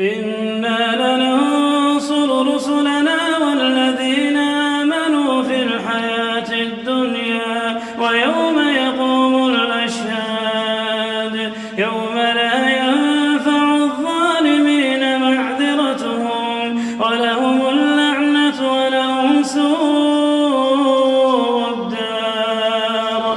إنا لننصر رسلنا والذين آمنوا في الحياة الدنيا ويوم يقوم الأشهاد يوم لا ينفع الظالمين معذرتهم ولهم اللعنة ولهم سوء الدار.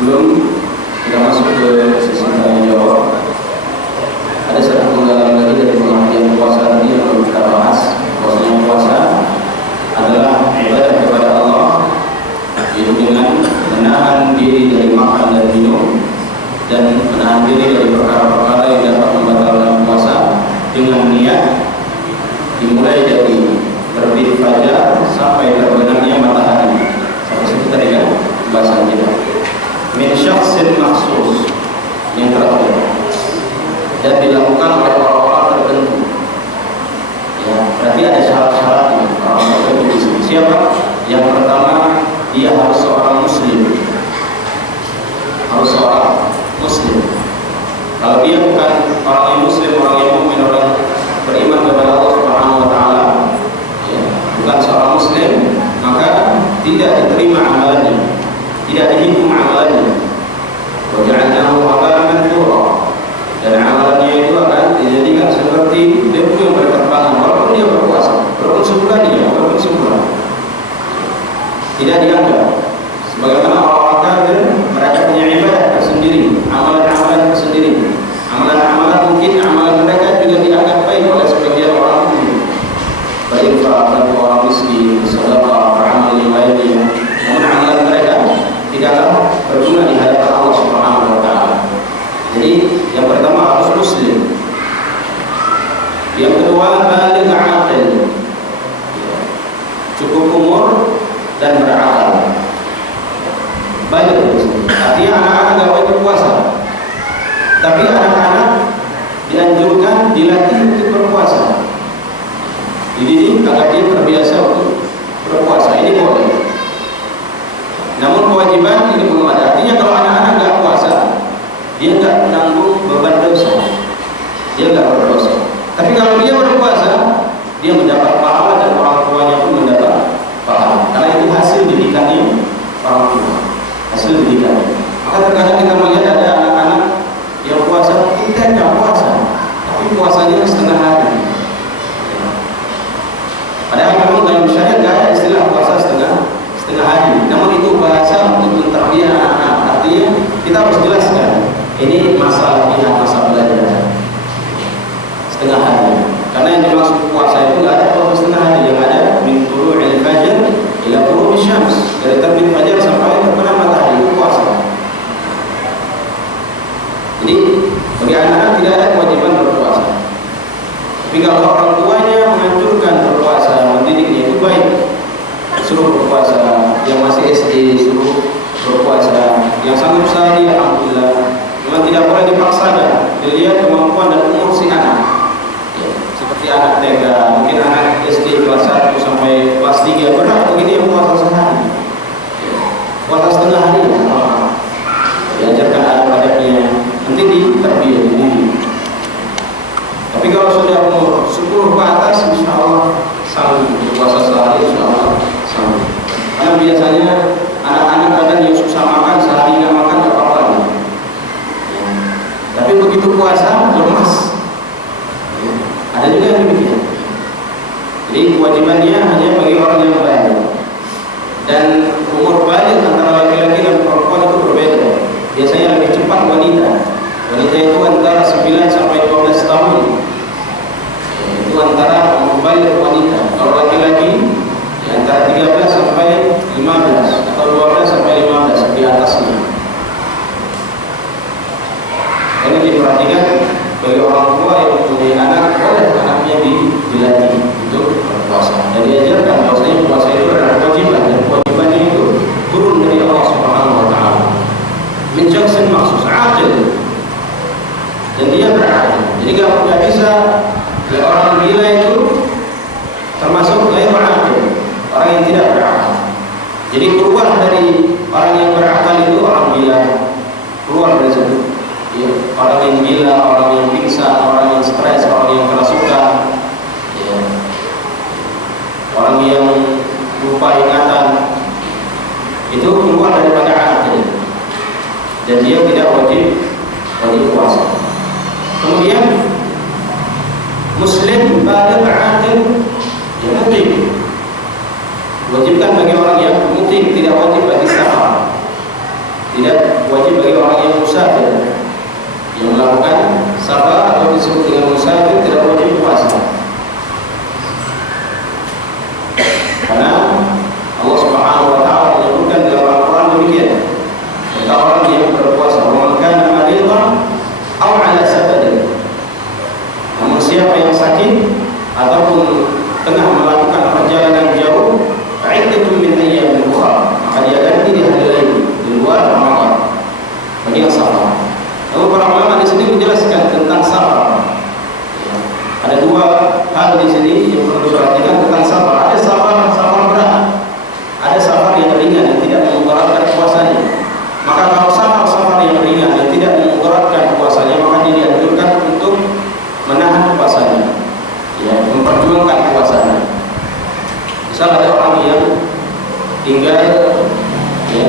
Sebelum kita masuk ke sesi tanya jawab, ada satu penggalan lagi dari pengertian puasa tadi yang perlu kita bahas. Bahwasanya puasa adalah ibadah kepada Allah, yaitu dengan menahan diri dari makan dan minum dan menahan diri dari perkara-perkara yang dapat membatalkan puasa dengan niat dimulai dari terbit fajar sampai terbenamnya matahari. Sampai situ tadi kan bahasan kita. Min syakhsin maksus yang terakhir dan dilakukan oleh orang-orang tertentu. Ya, berarti ada syarat-syaratnya orang tertentu. Siapa? Yang pertama, dia harus seorang muslim. Harus seorang muslim. Kalau dia bukan orang yang muslim, orang yang mukmin, orang beriman kepada Allah Subhanahu wa taala, ya, bukan seorang muslim, maka tidak diterima amalannya, tidak dihitung amalannya. Wa ja'alnahu amalan manthura, dan amalannya itu akan dijadikan seperti debu yang berterbangan walaupun dia berpuasa, walaupun sebulan dia, walaupun sebulan. Tidak dianggap sebagaimana orang kafir, mereka punya ibadah tersendiri, amalan-amalan tersendiri. Amalan-amalan mungkin amalan mereka juga dianggap baik oleh sebagian orang mukmin. Berinfak bagi orang miskin, sedekah, beramal yang lainnya. Namun amalan mereka tidaklah berguna di hadapan Allah Subhanahu wa taala. Jadi yang pertama harus muslim. Yang kedua baligh aqil. Cukup umur dan berakal. Baligh artinya anak-anak gak wajib puasa. Tapi anak-anak dianjurkan dilatih untuk berpuasa. Dididik agar dia terbiasa untuk berpuasa. Ini boleh. Namun kewajiban ini belum ada. Artinya kalau anak-anak nggak puasa, dia nggak menanggung beban dosa, dia nggak berdosa. Tapi kalau dia berpuasa, dia mendapat pahala dan orang tuanya pun mendapat pahala. Karena itu hasil didikannya orang tua, hasil didikannya. Maka terkadang kita melihat ada anak-anak yang puasa, kita nggak puasa, tapi puasanya setengah hari. Padahal memang dalam syariat nggak ada istilah puasa setengah hari. Namun itu bahasa untuk mentarbiyah anak-anak. Artinya kita harus jelaskan ini masa latihan, masa belajar setengah hari. Karena yang dimaksud puasa itu nggak ada puasa setengah hari, yang ada min tulu'il fajr ila ghurubi syams, dari terbit fajar sampai terbenam matahari, itu puasa. Jadi bagi anak-anak tidak ada kewajiban berpuasa. Tapi kalau orang tuanya menganjurkan berpuasa, mendidiknya itu baik, suruh berpuasa. Yang masih SD suruh berpuasa. Yang sanggup sehari alhamdulillah. Memang tidak boleh dipaksakan. Dilihat kemampuan dan umur si anak. Ya, seperti anak TK, mungkin anak SD kelas 1 sampai kelas 3 berat begini yang puasa sehari. Ya, puasa setengah hari. Diajarkan adab-adabnya. Nanti diterbiyah diri. Tapi kalau sudah umur 10 ke atas, insya Allah sanggup berpuasa sehari, insya Allah sanggup. Karena biasanya anak-anak kadang yang susah makan, sehari nggak makan nggak apa-apa. Ya. Tapi begitu puasa lemas. Ya. Ada juga yang demikian. Jadi kewajibannya hanya bagi orang yang baik. Dan umur baligh antara laki-laki dan perempuan itu berbeda. Biasanya lebih cepat wanita. Wanita itu antara 9 sampai 12 tahun. Itu antara umur baligh wanita. Kalau laki-laki ya antara 13 sampai 15 atau 12 sampai 15 di atasnya. Ini diperhatikan bagi orang tua yang mempunyai anak, boleh anaknya dilatih untuk berpuasa. Dan diajarkan bahwasanya puasa itu adalah kewajiban, dan kewajibannya itu turun dari Allah Subhanahu wa taala. Min syakhsin maksus aqil. Dan dia berakal. Jadi kalau tidak bisa ya orang Jadi keluar dari orang yang berakal itu orang gila, keluar dari situ. Ya, orang yang gila, orang yang pingsan, orang yang stres, orang yang kerasukan, ya, orang yang lupa ingatan, itu keluar daripada akal dan dia tidak wajib puasa. Kemudian Muslim pada akal yang mutim, wajibkan bagi orang yang mutim, tidak wajib bagi safar, tidak wajib bagi orang yang musafir. Yang melakukan safar atau disebut dengan musafir tidak wajib puasa. Karena Allah Subhanahu wa taala menyebutkan dalam Al-Qur'an demikian. Kata orang yang berpuasa, "Man kana maridan aw 'ala safarin." Namun siapa yang sakit ataupun tengah melakukan perjalanan jauh, fa'iddatun min ayyamin ukhra, maka dia ganti di hari lain di luar Ramadan. Bagi yang safar. Namun para ulama di sini menjelaskan tentang safar. Ada dua hal di sini yang perlu diperhatikan tentang safar. Ada safar berat, ada safar yang ringan yang tidak memudaratkan puasanya. Maka kalau safar yang ringan yang tidak memudaratkan puasanya, maka dia dianjurkan untuk menahan puasanya, ya, memperjuangkan puasanya. Misal ada orang yang tinggal, ya,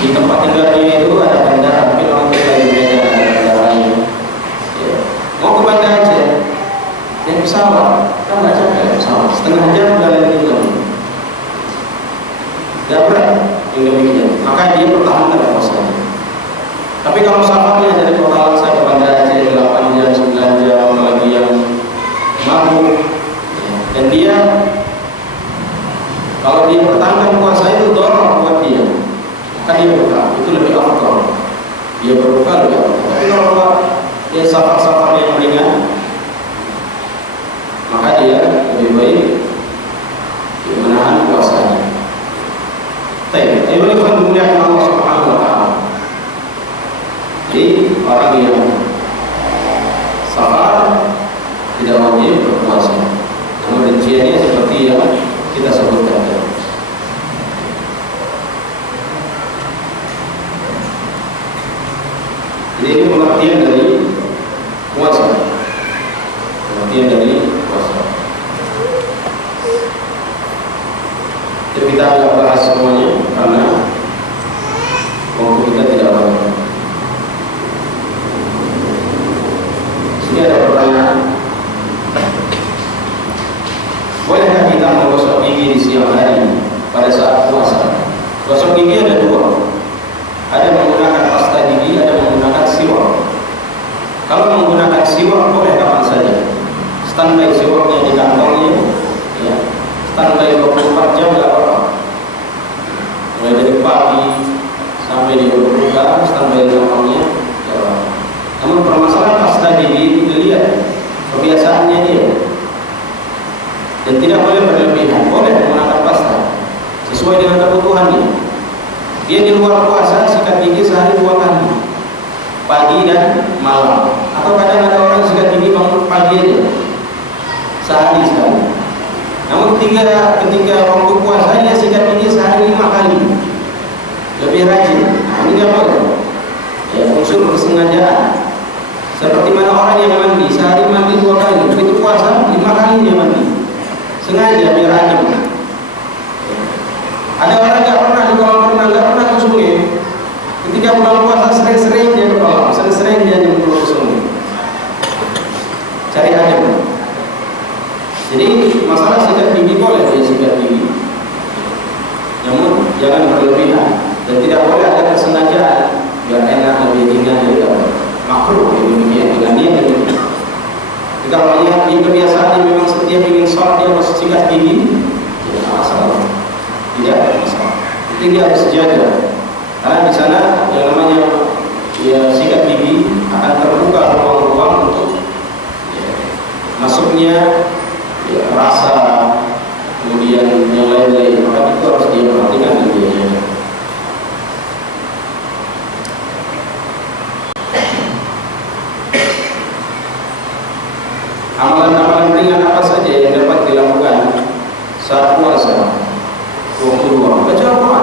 di tempat tinggalnya itu ada bandara, mungkin orang tinggal di Medan ada bandaranya, ya, mau ke bandara aja, naik pesawat, kan nggak capek pesawat, setengah jam jalan itu, nggak berat yang demikian, maka dia pertahankan puasanya. Tapi kalau sahabatnya dari kota saya ke bandara aja 8 jam, 9 jam, lagi yang mabuk, dan dia kalau dia pertahankan puasa itu dorong buat dia, maka dia buka, itu lebih afdal. Dia berbuka lebih afdal. Tapi kalau dia safar yang ringan, maka dia lebih baik menahan puasanya. Baik, ini kemudian Allah Subhanahu wa taala. Jadi orang yang safar tidak wajib berpuasa. Namun rinciannya seperti yang kita sebutkan tadi. Jadi ini pengertian dari puasa. Pengertian dari puasa. Jadi kita tidak bahas semuanya karena waktu kita tidak banyak. Sini ada pertanyaan. Bolehkah kita menggosok gigi di siang hari pada saat puasa? Gosok gigi ada dua. Ada menggunakan pasta gigi, ada menggunakan siwak. Kalau menggunakan siwak boleh kapan saja. Standby siwaknya di kantongnya, ya. Standby 24 jam tidak apa-apa. Mulai dari pagi sampai di berbuka, standby di kantongnya, ya. Namun permasalahan pasta gigi itu dilihat kebiasaannya dia. Dan tidak boleh berlebihan, boleh menggunakan pasta sesuai dengan kebutuhannya. Dia di luar puasa sikat gigi sehari 2 kali, pagi dan malam. Atau kadang ada orang sikat gigi bangun pagi aja, sehari sekali. Namun ketika waktu puasa dia sikat gigi sehari 5 kali, lebih rajin. Nah, ini nggak boleh. Ya, unsur kesengajaan. Seperti mana orang yang mandi sehari mandi 2 kali, begitu puasa 5 kali dia mandi. Sengaja biar adem. Ada orang nggak pernah di kolam renang, nggak pernah ke sungai. Ketika bulan puasa sering-sering dia ke kolam, sering-sering dia nyemplung ke sungai. Cari adem. Jadi masalah sikat gigi boleh dia sikat gigi, namun jangan berlebihan dan tidak boleh ada kesengajaan biar enak lebih ringan dari apa. Makruh demikian dengan niat demikian. Kalau lihat di kebiasaan memang setiap ingin sholat dia harus sikat gigi, tidak masalah, tidak ada masalah. Itu dia harus jaga, karena di sana yang namanya ya, sikat gigi akan terbuka ruang-ruang untuk ya, masuknya ya, rasa, kemudian yang lain-lain. Maka itu harus dia perhatikan dan dia jaga. Amalan-amalan ringan apa saja yang dapat dilakukan saat puasa? Waktu luang, baca Al-Quran.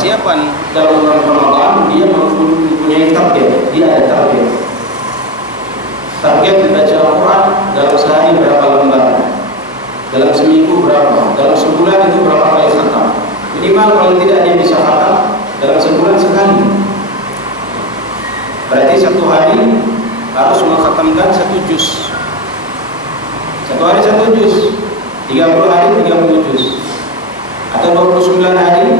persiapan dalam bulan Ramadan, dia mempunyai target. Dia ada target. Target membaca Al-Quran dalam sehari berapa lembar, dalam seminggu berapa, dalam sebulan itu berapa kali khatam. Minimal kalau tidak dia bisa khatam dalam sebulan sekali. Berarti satu hari harus mengkhatamkan 1 juz. Satu hari 1 juz, 30 hari 30 juz, atau 29 hari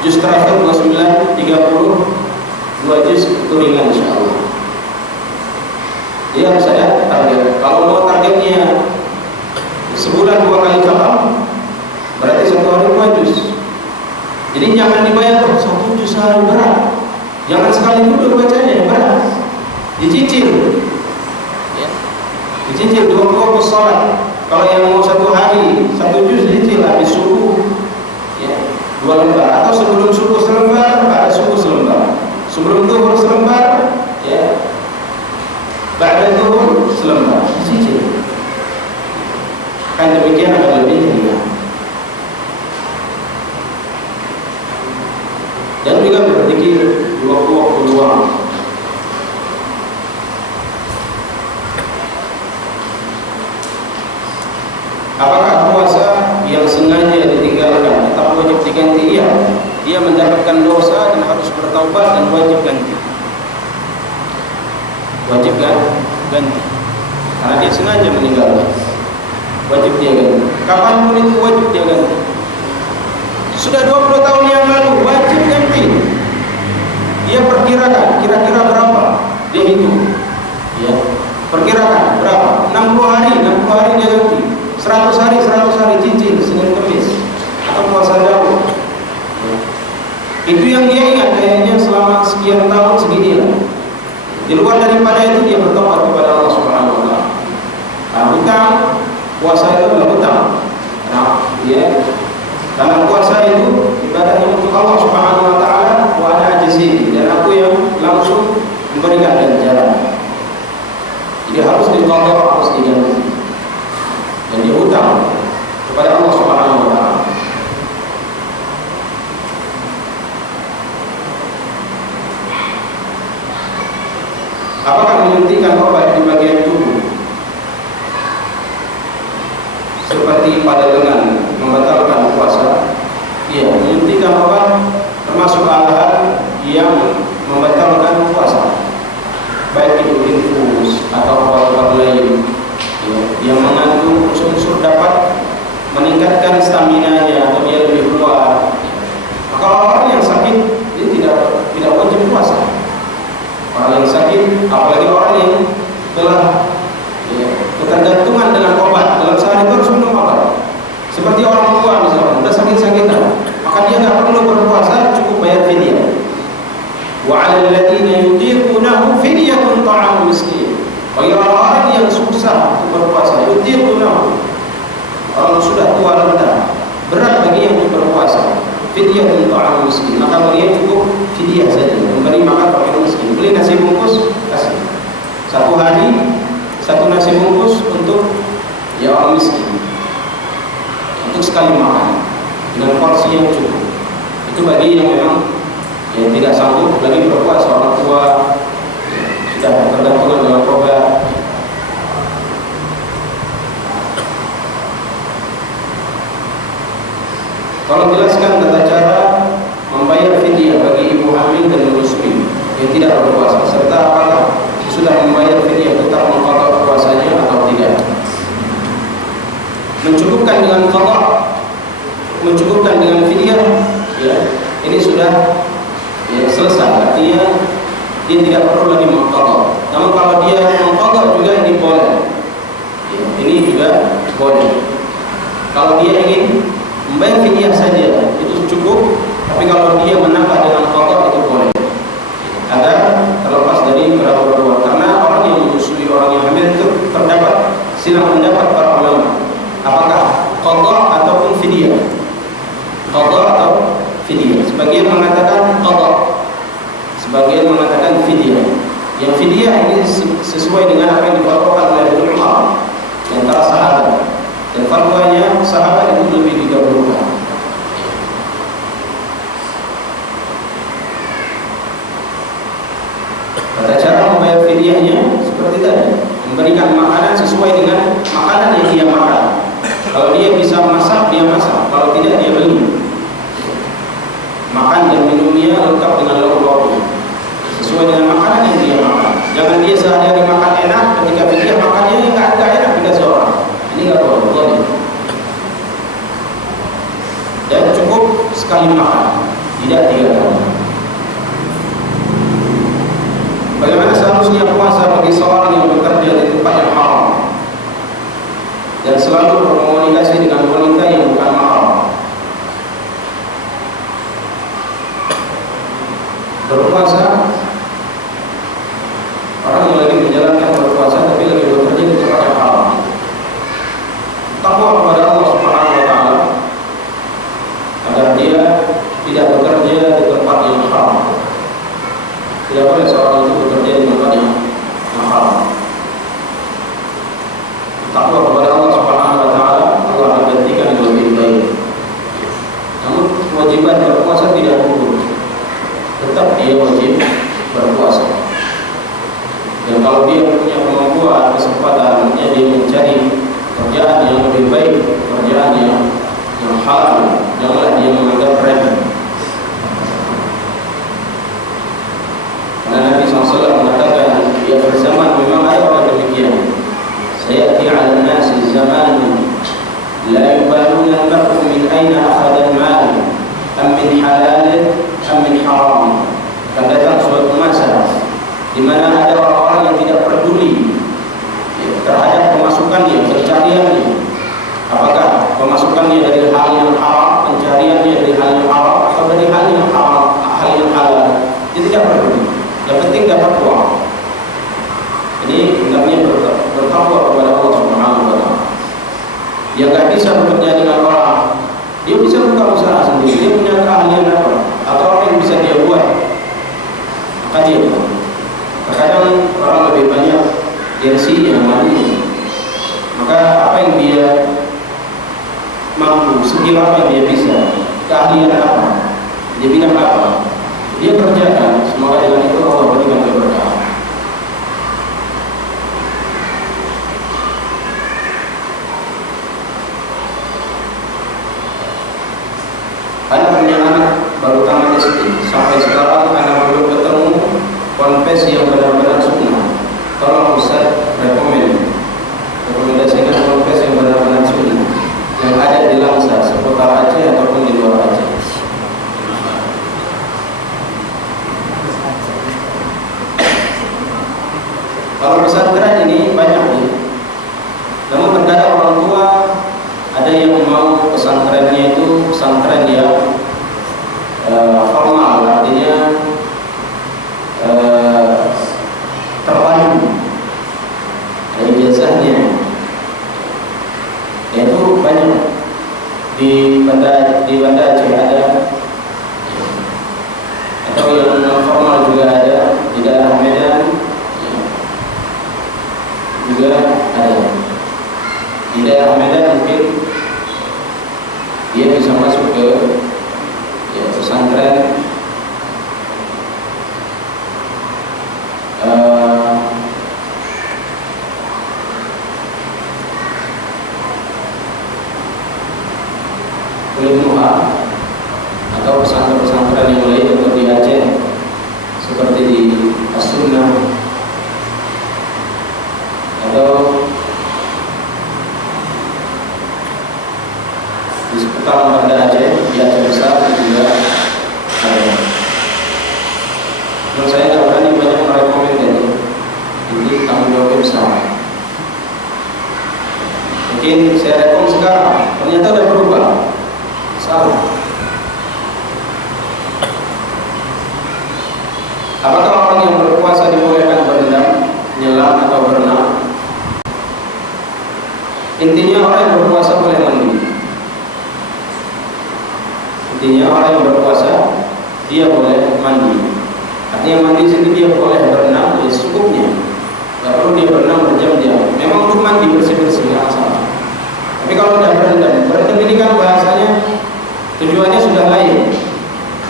juz terakhir 29, 30, 2 juz itu ringan insyaallah. Dia harus ada target. Kalau mau targetnya sebulan 2 kali khatam, berarti satu hari 2 juz. Jadi jangan dibayar 1 juz sehari berat. Jangan sekali duduk bacanya berat. Dicicil. Ya. Dicicil 2 waktu salat. Kalau yang mau 1 hari 1 juz dicicil habis subuh. Ya, 2 lembar, atau sebelum subuh selembar, ada subuh selembar. Sebelum zuhur selembar, ya. Ba'da zuhur selembar. Dicicil. Kan demikian akan lebih ringan. Dan juga berzikir di waktu-waktu luang. Apakah puasa yang sengaja ditinggalkan tetap wajib diganti? Iya, dia mendapatkan dosa dan harus bertaubat dan wajib ganti. Wajib kan? Ganti. Karena dia sengaja meninggalkan. Wajib dia ganti. Kapanpun itu wajib dia ganti. Sudah 20 tahun yang lalu wajib ganti. Dia perkirakan kira-kira berapa dia hitung. Ya, perkirakan berapa? 60 hari dia ganti. 100 hari cicil Senin Kamis atau puasa Daud. Ya. Itu yang dia ingat kayaknya selama sekian tahun segini lah. Di luar daripada itu dia bertobat kepada Allah Subhanahu wa taala. Nah, hutang puasa itu adalah hutang. Nah, dia karena puasa itu ibadahnya untuk Allah Subhanahu wa taala, wa ana ajzi, dan aku yang langsung memberikan ganjaran. Jadi harus diqadha, harus diganti. Dan dia hutang kepada Allah Subhanahu wa taala. Apakah menyuntikkan obat di bagian tubuh seperti pada lengan membatalkan puasa? Iya, menyuntikkan obat termasuk hal-hal yang membatalkan puasa, baik itu infus atau obat-obat lain ya, yang mengandung unsur-unsur dapat meningkatkan stamina-nya atau dia lebih kuat. Maka orang yang sakit dia tidak wajib puasa. Orang yang sakit, apalagi orang yang telah ya, ketergantungan dengan obat, dalam sehari itu harus minum obat. Seperti orang tua misalnya, sudah sakit-sakitan, maka dia tidak perlu berpuasa, cukup bayar fidyah. Wa 'alal ladzina yutiqunahu fidyatun ta'amu miskin. Bagi orang-orang yang susah untuk berpuasa, yutiqunahu, orang sudah tua renta, berat bagi yang berpuasa, fidyatun ta'amu miskin, maka bagi yang cukup fidyah saja, memberi makan fakir miskin. Beli nasi bungkus, kasih. 1 hari 1 nasi bungkus untuk ya orang miskin, untuk sekali makan dengan porsi yang cukup. Itu bagi yang memang yang tidak sanggup lagi berpuasa, orang tua ya, sudah tergantungan dengan obat. Tolong jelaskan tata cara membayar fidyah bagi ibu hamil dan menyusui yang tidak berpuasa, serta apakah sudah membayar fidyah tetap mengqadha puasanya atau tidak. Mencukupkan dengan qadha, mencukupkan dengan fidyah, ya, ini sudah ya, selesai. Artinya dia tidak perlu lagi mengqadha. Namun kalau dia mengqadha juga ini boleh. Ya, ini juga boleh. Kalau dia ingin membayar fidyah saja itu cukup, tapi kalau dia menambah dengan qadha itu boleh. Agar terlepas dari berapa-berapa, karena orang yang menyusui, orang yang hamil itu terdapat silang pendapat para ulama, apakah qadha ataupun fidyah, qadha atau fidyah. Sebagian mengatakan qadha, sebagian mengatakan fidyah. Yang fidyah ini sesuai dengan apa yang difatwakan oleh Ibnu Umar dan para sahabat, dan fatwanya sahabat itu lebih didahulukan. fidyahnya seperti tadi, memberikan makanan sesuai dengan makanan yang dia makan. Kalau dia bisa masak, dia masak. Kalau tidak, dia beli. Makan dan minumnya lengkap dengan lauk-lauknya, sesuai dengan makanan yang dia makan. Jangan dia sehari-hari makan enak, ketika fidyah makannya enggak enak, dikasih orang. Ini enggak boleh. Dan cukup sekali makan, tidak 3 kali. Bagaimana seharusnya puasa bagi seorang yang bekerja di tempat yang haram dan selalu berkomunikasi dengan wanita yang bukan mahram? Berpuasa, orang yang lagi menjalankan berpuasa tapi lagi bekerja di tempat yang haram, takwa kepada Allah Subhanahu wa taala agar dia tidak bekerja di tempat yang haram. Tidak boleh seorang itu bekerja di tempat yang haram. Takwa kepada Allah Subhanahu wa taala, Allah akan gantikan yang lebih baik. Namun kewajiban berpuasa tidak gugur. Tetap dia wajib berpuasa. Dan kalau dia punya kemampuan, kesempatan, dia mencari kerjaan yang lebih baik, kerjaan yang halal, janganlah dia menganggap remeh. Karena Nabi SAW mengatakan, ya berzaman memang ada orang demikian. Sayati 'ala an-nasi zamanun la yubaluna al-mar'u min aina akhadha al-mal am min halal am min haram. Akan datang suatu masa di mana ada orang-orang yang tidak peduli terhadap pemasukannya, pencariannya. Apakah pemasukannya dari hal yang haram, pencariannya dari hal yang haram, atau dari hal yang haram, hal yang halal? Dia tidak peduli. Yang penting dapat uang. Ini hendaknya bertakwa kepada Allah Subhanahu wa taala. Dia tidak bisa bekerja dengan orang. Dia bisa buka usaha sendiri. Dia punya keahlian apa? Atau apa yang bisa dia buat? Maka dia buat. Terkadang orang lebih banyak gengsi yang maju. Maka apa yang dia mampu, skill apa yang dia bisa, keahlian apa, dia bidang apa, dia kerjakan. Semoga dengan itu Allah berikan keberkahan. Anak punya anak baru tamat SD, sampai sekarang anak belum ketemu ponpes yang benar-benar sunnah. Tolong Ustaz rekomendasikan ponpes yang benar-benar sunnah yang ada di Langsa, seputar Aceh ataupun di luar Aceh. Kalau pesantren ini banyak nih. Namun terkadang orang tua ada yang mau pesantrennya itu pesantren yang formal, artinya terpadu, ada ijazahnya. Itu banyak di Banda Aceh ada, atau yang non formal juga ada di daerah Medan juga ada. Di daerah Medan mungkin dia bisa masuk ke pesantren Nuha atau pesantren-pesantren yang lain, atau di Aceh seperti di As-Sunnah atau di seputar Banda Aceh, di Aceh besar juga ada. Menurut saya tidak berani banyak merekomendasi, ini tanggung jawab besar. Mungkin saya rekom sekarang, ternyata sudah berubah. Salah. Apakah orang yang berpuasa dibolehkan berendam, menyelam atau berenang? Intinya orang yang berpuasa boleh mandi. Intinya orang yang berpuasa dia boleh mandi. Artinya mandi sendiri dia boleh berenang ya secukupnya. Tidak perlu dia berenang berjam-jam. Memang untuk mandi bersih-bersih nggak masalah. Tapi kalau sudah berendam ini kan bahasanya tujuannya sudah lain,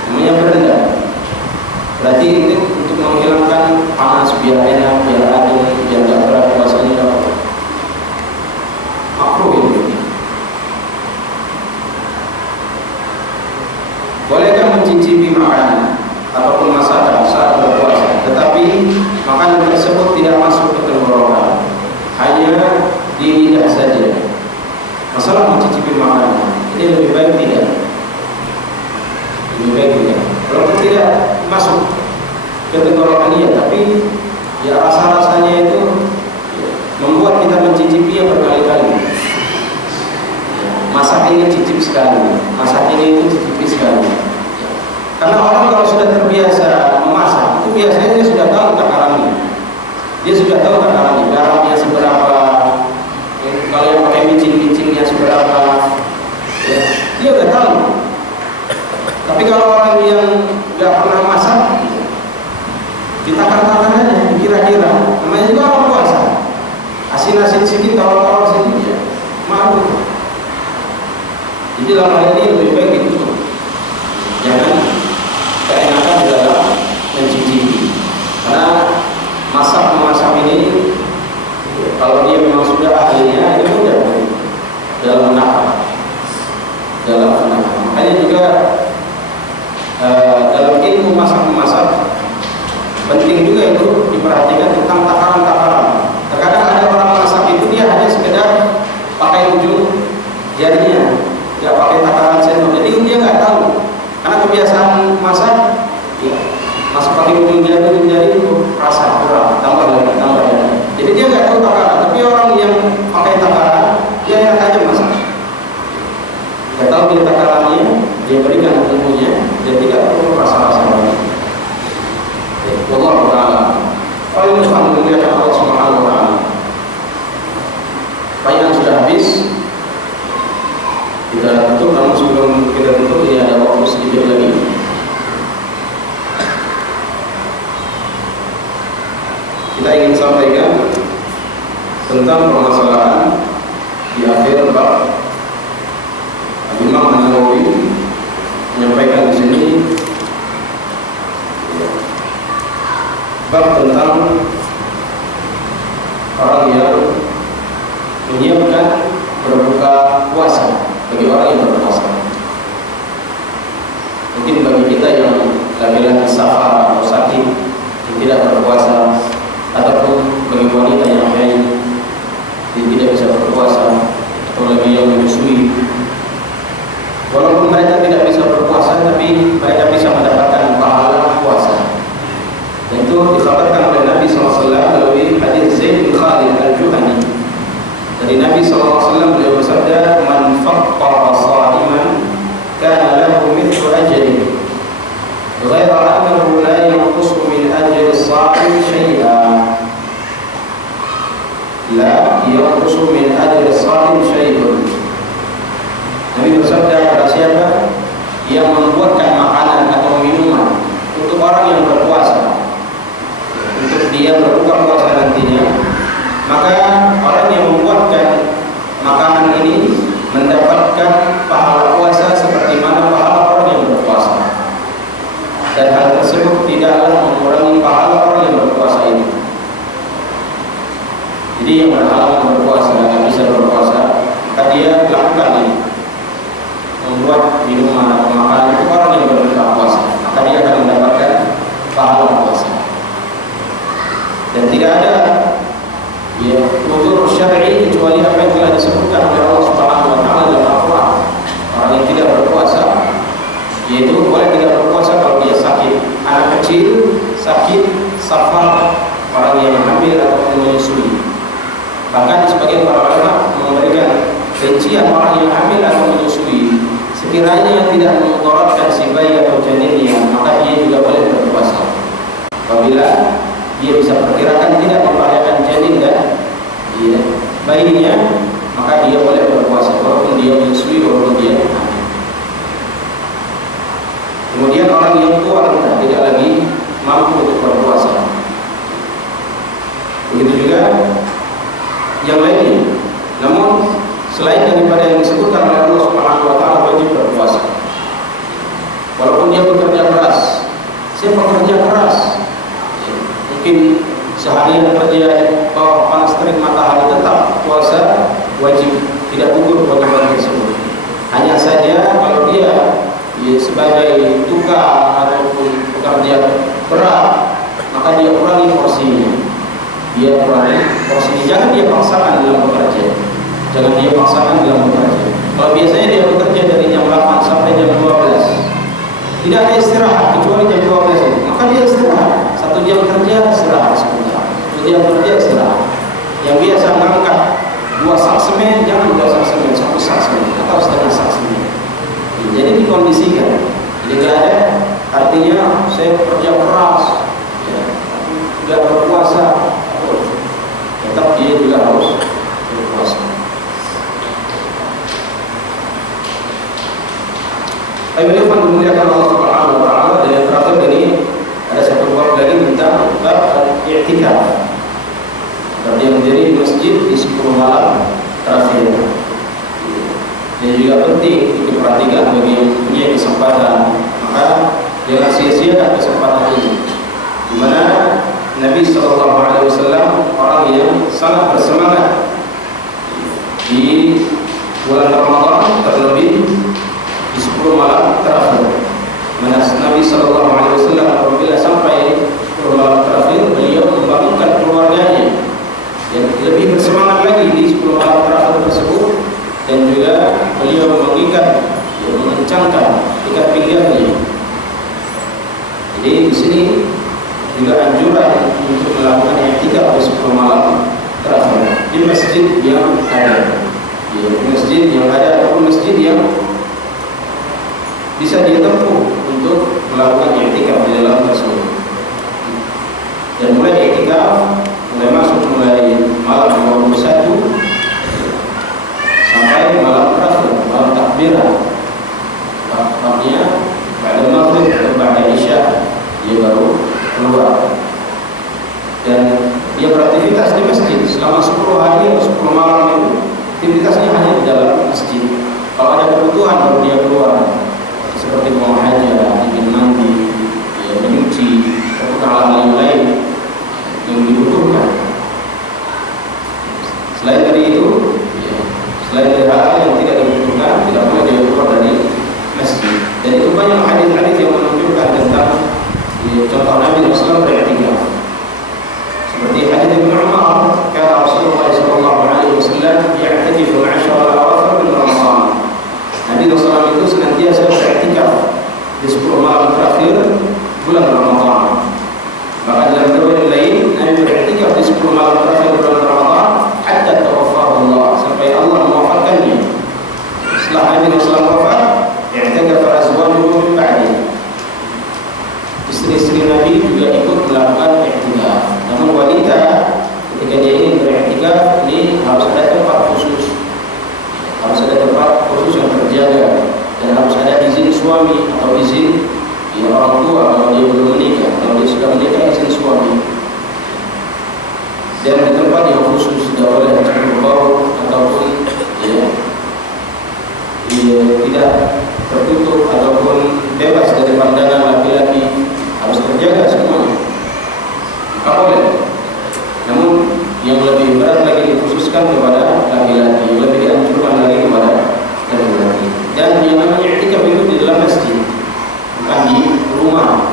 namanya berendam. Berarti ini untuk menghilangkan panas, biar enak, biar ketenggorokan dia, tapi ya rasa-rasanya itu membuat kita mencicipinya berkali-kali. Masak ini cicip sekali, masak ini itu cicipi sekali. Karena orang kalau sudah terbiasa memasak, itu biasanya dia sudah tahu takarannya. Dia sudah tahu takarannya, garamnya seberapa, kalau yang pakai micin-micinnya seberapa, ya, dia udah tahu. Tapi kalau orang yang nggak pernah masak, ditakar-takar aja, kira-kira. Namanya juga orang puasa. Asin-asin sedikit, tawar-tawar sedikit, ya, malu. Jadi dalam hal ini lebih baik itu jangan keenakan dalam mencicipi. Karena memasak ini kalau dia memang sudah ahlinya itu mudah dalam menakar. Makanya juga dalam ilmu memasak penting juga itu diperhatikan tentang takaran-takaran. Terkadang ada orang masak itu dia hanya sekedar pakai ujung jarinya, nggak pakai takaran sendok. Jadi dia nggak tahu, karena kebiasaan masak, ya, masuk pakai ujung jari itu rasa kurang, tambah lagi. Jadi dia nggak tahu takaran. Tapi orang yang pakai takaran, dia enak aja masak. Nggak tahu dia takarannya, dia berikan ilmunya, dia tidak perlu rasa-rasa lagi. Wallahu ta'ala. Kalau alhamdulillah Allah Subhanahu wa ta'ala. Tayangan sudah habis. Kita tutup, namun sebelum kita tutup ini ada waktu sedikit lagi. Kita ingin sampaikan tentang permasalahan di akhir bab. Imam An-Nawawi menyampaikan di sini bab tentang orang yang menyiapkan berbuka puasa bagi orang yang berpuasa. Mungkin bagi kita yang laki-laki safar atau sakit yang tidak berpuasa, ataupun bagi wanita yang haid yang tidak bisa berpuasa, atau lagi yang menyusui, walaupun mereka tidak bisa berpuasa, tapi mereka bisa mendapatkan pahala puasa. Dan itu dikhabarkan oleh Nabi SAW melalui hadis Zaid bin Khalid Al-Juhani. Dari Nabi SAW beliau bersabda, "Man faqqara sha'iman kana lahu mithlu ajrihi, ghaira annahu la yanqusu min ajri as-sha'im shay'an." La yanqusu min ajri as-sha'im shay'un. Nabi bersabda, pada siapa yang membuatkan makanan atau minuman untuk orang yang berpuasa, untuk dia berbuka puasa nantinya, maka orang yang membuatkan makanan ini mendapatkan pahala puasa seperti mana pahala orang yang berpuasa. Dan hal tersebut tidaklah mengurangi pahala orang yang berpuasa itu. Jadi yang berhalangan berpuasa, tidak bisa berpuasa, maka dia lakukan ini, membuat minuman atau makanan itu orang yang berbuka puasa, maka dia akan mendapatkan pahala puasa. Dan tidak ada udzur syar'i kecuali apa yang telah disebutkan oleh Allah Subhanahu wa taala dalam Al-Qur'an. Orang yang tidak berpuasa, yaitu boleh tidak berpuasa kalau dia sakit, anak kecil sakit, safar, orang yang hamil atau menyusui. Bahkan sebagian para ulama memberikan rincian orang yang hamil atau menyusui, sekiranya tidak memudaratkan si bayi atau janinnya, maka dia juga boleh berpuasa. Apabila dia bisa perkirakan tidak membahayakan janin dan bayinya, maka dia boleh berpuasa walaupun dia menyusui, walaupun dia hamil. Kemudian orang yang tua renta tidak lagi mampu untuk berpuasa. Begitu juga yang lainnya. Namun selain daripada yang disebutkan oleh Allah Subhanahu wa taala wajib berpuasa. Walaupun dia bekerja keras. Siapa bekerja keras? Mungkin seharian kerja bawah panas terik matahari, tetap puasa wajib, tidak gugur kewajiban tersebut. Hanya saja kalau dia sebagai tukang ataupun pekerja berat, maka dia kurangi porsinya. Jangan dia paksakan dalam bekerja. Kalau biasanya dia bekerja dari jam 8 sampai jam 12, tidak ada istirahat kecuali jam 12 itu, maka dia istirahat jam kerja istirahat sebentar, 1 jam kerja istirahat. Yang biasa mengangkat 2 sak semen, jangan 2 sak semen, 1 sak semen atau setengah sak semen. Jadi dikondisikan. Jadi nggak ada artinya saya kerja keras, ya, nggak berpuasa, tetap dia juga harus berpuasa. Ayo lihat memuliakan Allah Subhanahu Wa Taala. Dan yang terakhir ini ada satu bab lagi tentang bab i'tikaf. Dia menjadi masjid di 10 malam terakhir. Ini juga penting diperhatikan bagi yang punya kesempatan. Maka jangan sia-siakan kesempatan ini. Di mana Nabi SAW orang yang sangat bersemangat di bulan Ramadan, terlebih di 10 malam terakhir. Mana Nabi SAW apabila sampai 10 malam terakhir, beliau membangunkan keluarganya yang lebih bersemangat lagi di 10 malam terakhir tersebut, dan juga beliau mengikat, mengencangkan ikat pinggangnya. Jadi di sini juga anjuran untuk melakukan i'tikaf di 10 malam terakhir di masjid yang ada, di masjid yang ada ataupun masjid yang bisa dia tempuh untuk melakukan i'tikaf di dalam tersebut. Dan mulai i'tikaf mulai malam 21 sampai malam terakhir, malam takbiran. Artinya pada maghrib atau pada isya dia baru keluar. Dan dia beraktivitas di masjid selama 10 hari atau 10 malam itu. Aktivitasnya hanya di dalam masjid. Kalau ada kebutuhan baru dia keluar, seperti buang hajat, ingin mandi, ya, menyuci, ataupun hal-hal yang lain yang dibutuhkan. Selain dari itu, ya, selain dari hal yang tidak dibutuhkan, tidak boleh dia keluar dari masjid. Dan itu banyak hadis-hadis yang menunjukkan tentang, ya, contoh Nabi SAW beriktikaf. Seperti hadis Ibnu Umar, kata Rasulullah SAW ya'takifu al-'ashra al-awakhir min Ramadan. Nabi SAW itu senantiasa beriktikaf di 10 malam terakhir bulan Ramadan. Maka dalam riwayat lain, Nabi beriktikaf di 10 malam terakhir bulan Ramadan hatta tawaffahu Allah, sampai Allah mewafatkannya. Setelah Nabi SAW wafat, i'tikaf azwajuhu min ba'di. Istri-istri Nabi juga ikut melakukan i'tikaf. Namun wanita ketika dia ingin beriktikaf ini harus ada tempat khusus. Harus ada tempat khusus yang terjaga, dan harus ada izin suami atau izin ya, orang tua kalau dia belum menikah. Kalau dia sudah menikah, izin suami. Dan di tempat yang khusus, tidak boleh berbau ataupun ya, tidak tertutup ataupun bebas dari pandangan laki-laki, harus terjaga semuanya. Maka boleh. Namun yang lebih berat lagi dikhususkan kepada laki-laki, yang lebih dianjurkan lagi kepada laki-laki. Dan yang namanya i'tikaf itu di dalam masjid, bukan di rumah,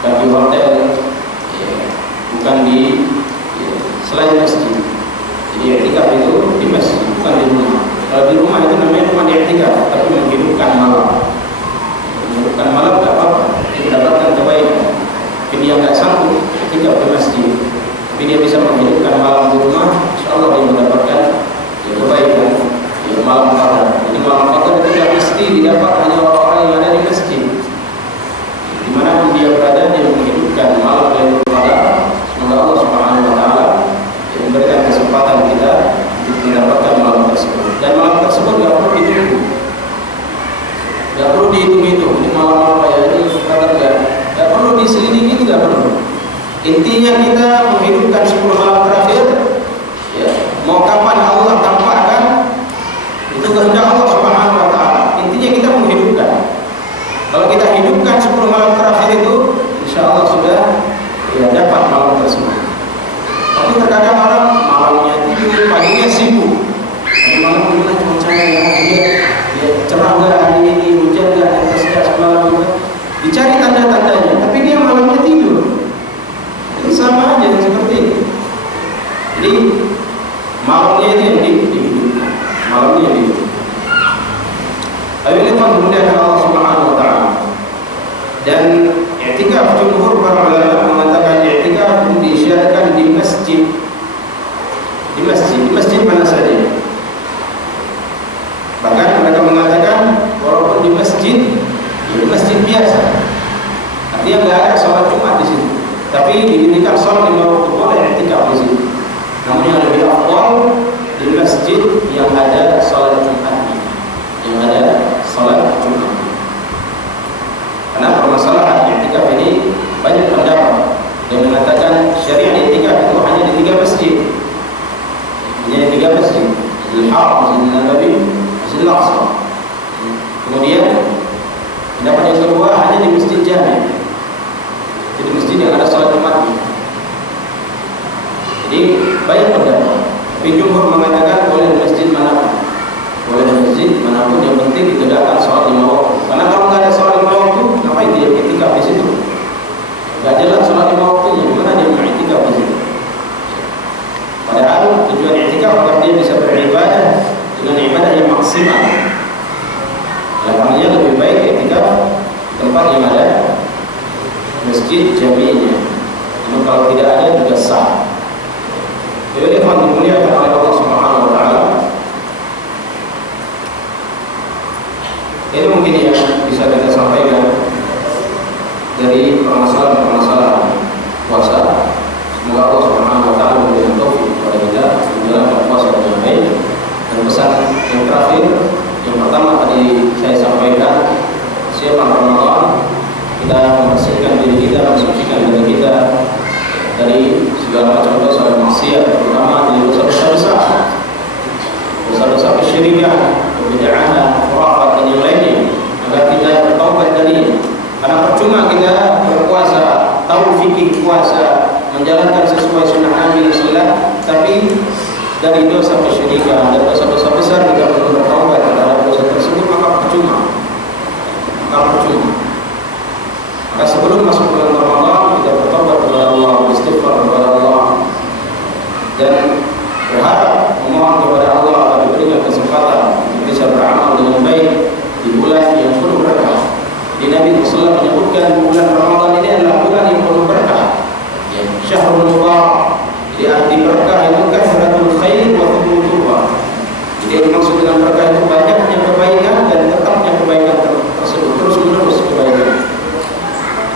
bukan di hotel, ya, bukan di selain masjid. Jadi i'tikaf itu di masjid, bukan di rumah. Kalau di rumah itu namanya cuma i'tikaf, tapi menghidupkan malam. Menghidupkan malam tidak apa-apa, mendapatkan kebaikan. Tapi dia nggak sanggup i'tikaf di masjid, tapi dia bisa menghidupkan malam di rumah, insyaallah dia mendapatkan ya, kebaikan ya, malam qadar. Jadi malam qadar itu tidak mesti didapat hanya orang-orang yang ada di masjid. Dimanapun dia berada, dia menghidupkan malam Lailatul Qadar. Semoga Allah Subhanahu Wa Taala memberikan kesempatan kita untuk mendapatkan malam tersebut. Dan malam tersebut tidak perlu ditunggu, tidak perlu dihitung-hitung. Ini malam apa ya? Ini qadar tidak perlu diselidiki, tidak perlu. Intinya kita menghidupkan 10 malam terakhir, ya, mau kapan Allah tampakkan itu kehendak Allah Subhanahu Wa Taala. Intinya kita menghidupkan. Kalau kita hidupkan 10 malam terakhir itu, insya Allah sudah ya, dapat malam tersebut. Tapi terkadang orang malamnya tidur, paginya sibuk. Hari malam gimana cuacanya ya, cerah nggak hari ini, hujan nggak, sejak semalam itu. Dicari tanda-tandanya, tapi dia malamnya tidur. Itu sama aja seperti ini. Jadi malamnya itu yang dihidupkan, malamnya yang dihidupkan. Ayo lihat memuliakan Allah Subhanahu Wa Taala. Dan i'tikaf, jumhur para ulama mengatakan i'tikaf Tapi didirikan sholat 5 waktu boleh i'tikaf di situ. Namun yang lebih afdal di masjid yang ada sholat Jumat, Karena permasalahan i'tikaf ini banyak pendapat yang mengatakan syariat i'tikaf itu hanya di 3 masjid. Hanya di 3 masjid. Masjidil Haram, Masjidil Nabawi, Masjidil Aqsa. Kemudian pendapat yang kedua hanya di masjid jami'. Jadi masjid yang ada salat Jumat. Jadi banyak pendapat. Tapi jumhur mengatakan boleh di masjid manapun. Yang penting ditegakkan salat 5 waktu. Karena kalau nggak ada salat 5 waktu, ngapain dia i'tikaf di situ? Nggak jelas salat 5 waktunya, gimana dia mau i'tikaf di situ? Padahal tujuan i'tikaf agar dia bisa beribadah dengan ibadah yang maksimal. Makanya lebih baik i'tikaf tempat yang ada masjid jami'nya. Namun kalau tidak ada juga sah. Jadi ikhwan dimuliakan oleh Allah Subhanahu wa taala. Ini mungkin yang bisa kita sampaikan dari permasalahan puasa. Semoga Allah Subhanahu wa taala memberikan taufik kepada kita menjalankan puasa dengan baik. Dan pesan yang terakhir, yang pertama tadi saya sampaikan, siapa Ramadan, kita membersihkan diri kita, mensucikan diri kita dari segala macam dosa dan maksiat, terutama dari dosa-dosa besar, dosa-dosa kesyirikan, kebid'ahan, khurafat dan yang lainnya, agar kita bertaubat darinya. Karena percuma kita berpuasa, tahu fikih puasa, menjalankan sesuai sunnah Nabi Sallallahu, tapi dari dosa kesyirikan dan dosa-dosa besar kita perlu bertaubat terhadap dosa tersebut, maka percuma. Maka sebelum masuk bulan Ramadan kita bertobat kepada Allah, beristighfar kepada Allah, dan berharap memohon kepada Allah agar diberikan kesempatan untuk bisa beramal dengan baik di bulan yang penuh berkah. Di Nabi SAW menyebutkan bulan Ramadan ini adalah bulan yang penuh berkah. Syahrul Mubarak. Jadi arti berkah itu kathratul khair wa thubutuha. Jadi yang maksud dengan berkah itu banyaknya kebaikan dan tetapnya kebaikan tersebut, terus menerus kebaikan.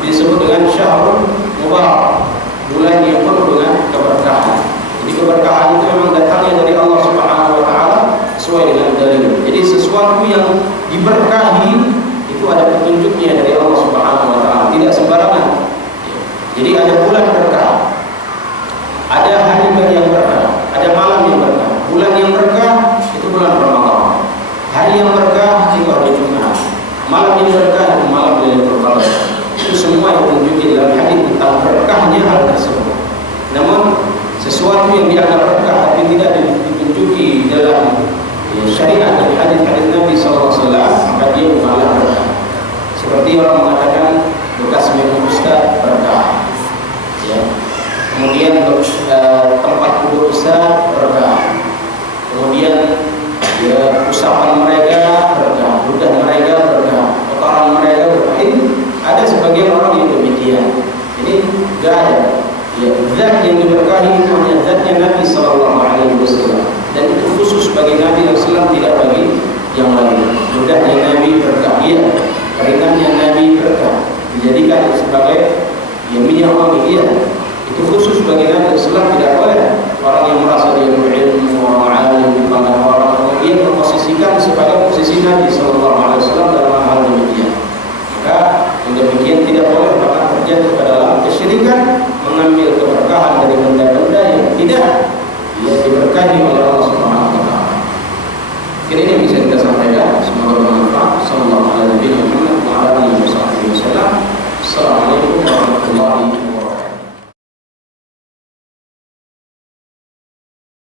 Disebut dengan Syahrul Mubarak, bulan yang penuh dengan keberkahan. Jadi keberkahan itu memang datangnya dari Allah Subhanahu wa taala sesuai dengan dalil. Jadi sesuatu yang diberkahi itu ada petunjuknya dari Allah Subhanahu wa taala, tidak sembarangan. Jadi ada bulan berkah, ada hari yang berkah, ada malam yang berkah. Bulan yang berkah itu bulan Ramadan. Hari yang berkah itu hari Jumat. Malam yang berkah itu malam Lailatul Qadar. Itu semua yang menunjukkan dalam hadis tentang berkahnya hal tersebut. Namun sesuatu yang dianggap berkah tapi tidak ditunjuki dalam syariat dan hadis-hadis Nabi SAW, maka dia bukanlah berkah. Seperti orang mengatakan bekas minum ustaz berkah, ya. Kemudian tempat kubur ustaz berkah. Kemudian ya, usapan mereka berkah, ludah mereka berkah, kotoran mereka berkah. Ini ada sebagian orang yang demikian. Ini tidak ada. Ya, zat yang diberkahi itu hanya zatnya Nabi SAW, dan itu khusus bagi Nabi SAW, tidak bagi yang lain. Ludahnya Nabi berkah, ya. Keringatnya Nabi berkah, dijadikan sebagai minyak wangi, ya. Itu khusus bagi Nabi SAW, tidak boleh orang yang merasa dia berilmu, orang alim, dipandang orang, kemudian memposisikan sebagai posisi Nabi SAW dalam